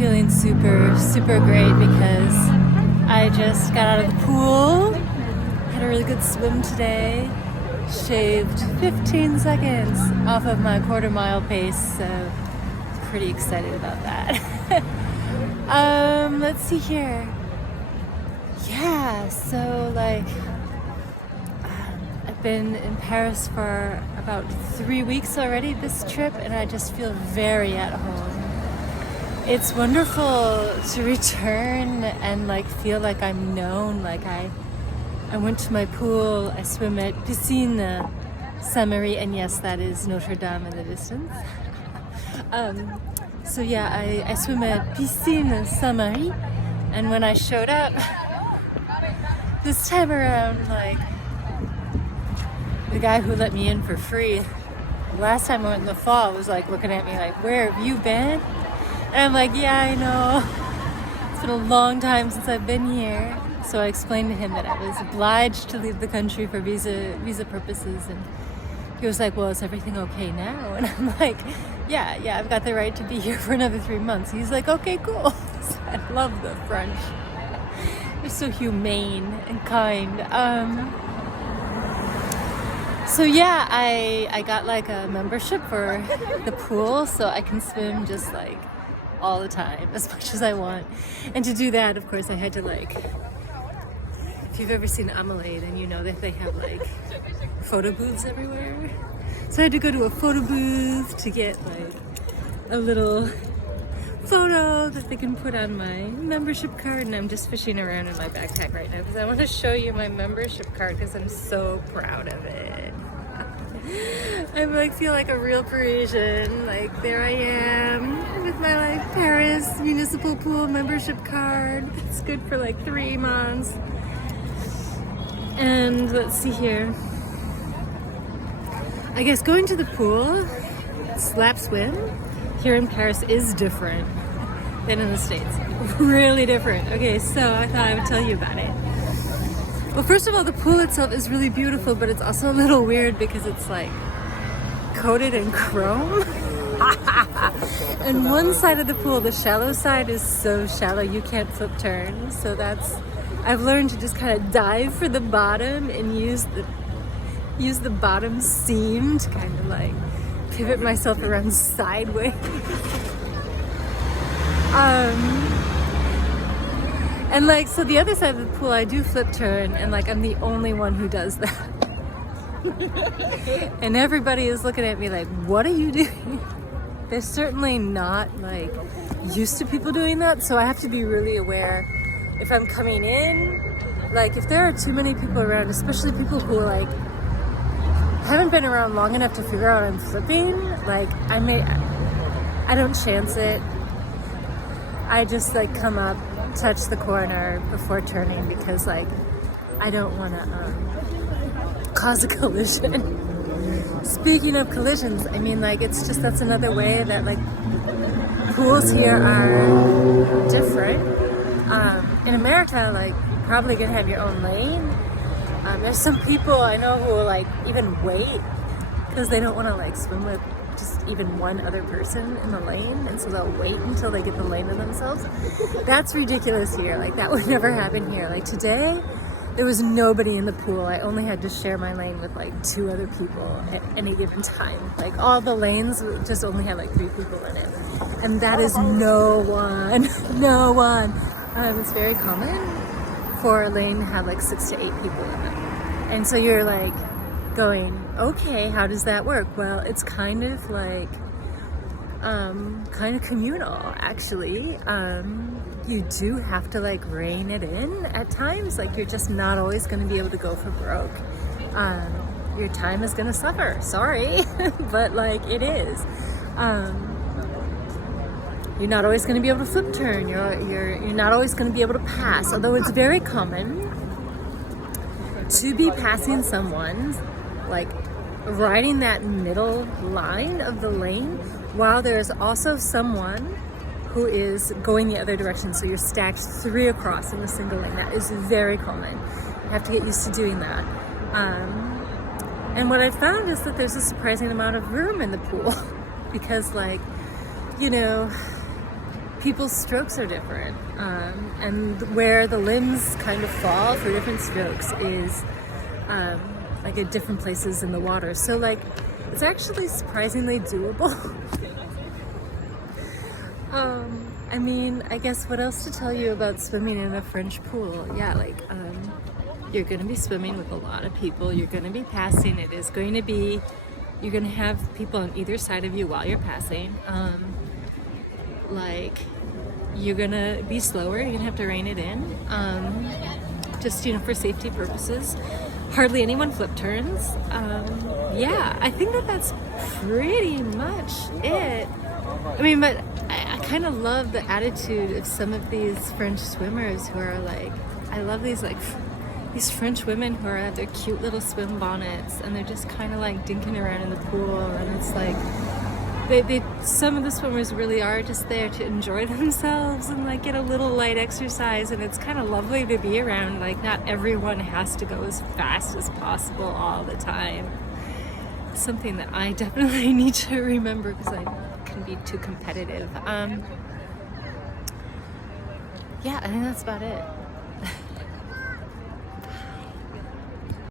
feeling super, super great because I just got out of the pool, had a really good swim today, shaved 15 seconds off of my quarter-mile pace, so pretty excited about that. Let's see here. Yeah, so like I've been in Paris for about 3 weeks already this trip, and I just feel very at home. It's wonderful to return and like feel like I'm known. Like I went to my pool, I swim at Piscine Saint-Marie, and yes, that is Notre Dame in the distance. So yeah, I swim at Piscine Saint-Marie, and when I showed up this time around, like the guy who let me in for free last time I went in the fall was like looking at me like, where have you been? And I'm like, yeah, I know. It's been a long time since I've been here. So I explained to him that I was obliged to leave the country for visa purposes, and he was like, well, is everything okay now? And I'm like, yeah, I've got the right to be here for another 3 months. He's like, okay, cool. So I love the French. They're so humane and kind. So yeah, I got like a membership for the pool, so I can swim just like all the time, as much as I want. And to do that, of course, I had to like, if you've ever seen Amelie, then you know that they have like photo booths everywhere. So I had to go to a photo booth to get like a little photo that they can put on my membership card, and I'm just fishing around in my backpack right now because I want to show you my membership card because I'm so proud of it. I like feel like a real Parisian. Like there I am with my like Paris municipal pool membership card. It's good for like 3 months. And let's see here. I guess going to the pool, slap swim, here in Paris is different than in the States. Really different. Okay, so I thought I would tell you about it. Well, first of all, the pool itself is really beautiful, but it's also a little weird because it's like coated in chrome. And one side of the pool, the shallow side, is so shallow you can't flip turn. So I've learned to just kind of dive for the bottom and use the bottom seam to kind of like pivot myself around sideways. And like, so the other side of the pool, I do flip turn, and like I'm the only one who does that. And everybody is looking at me like, what are you doing? They're certainly not like used to people doing that, so I have to be really aware if I'm coming in, like if there are too many people around, especially people who like haven't been around long enough to figure out I'm flipping, like I don't chance it. I just like come up, touch the corner before turning because like I don't want to cause a collision. Speaking of collisions, I mean like it's just that's another way that like pools here are different. In America, like you're probably gonna have your own lane. There's some people I know who will like even wait because they don't want to like swim with just even one other person in the lane, and so they'll wait until they get the lane to themselves. That's ridiculous here. Like that would never happen here. Like today, there was nobody in the pool. I only had to share my lane with like 2 other people at any given time. Like all the lanes just only had like 3 people in it, and that is no one. No one. It's very common for a lane to have like 6 to 8 people in it, and so you're like going, okay, how does that work? Well, it's kind of like kind of communal actually. You do have to like rein it in at times. Like you're just not always going to be able to go for broke. Your time is going to suffer, sorry. But like it is. You're not always going to be able to flip turn. You're not always going to be able to pass, although it's very common to be passing someone like riding that middle line of the lane while there's also someone who is going the other direction. So you're stacked 3 across in a single lane. That is very common. You have to get used to doing that. And what I found is that there's a surprising amount of room in the pool because like, you know, people's strokes are different, and where the limbs kind of fall for different strokes is like at different places in the water. So like it's actually surprisingly doable. I mean, I guess what else to tell you about swimming in a French pool? Yeah, like you're going to be swimming with a lot of people. You're going to be passing. It is going to be, you're going to have people on either side of you while you're passing. Like you're going to be slower. You're going to have to rein it in. Just, you know, for safety purposes. Hardly anyone flip turns. Yeah, I think that that's pretty much it. I mean, but I kind of love the attitude of some of these French swimmers who are like, I love these like these French women who are at their cute little swim bonnets and they're just kind of like dinking around in the pool, and it's like they some of the swimmers really are just there to enjoy themselves and like get a little light exercise, and it's kind of lovely to be around. Like not everyone has to go as fast as possible all the time. It's something that I definitely need to remember because I can be too competitive. Yeah, I think that's about it.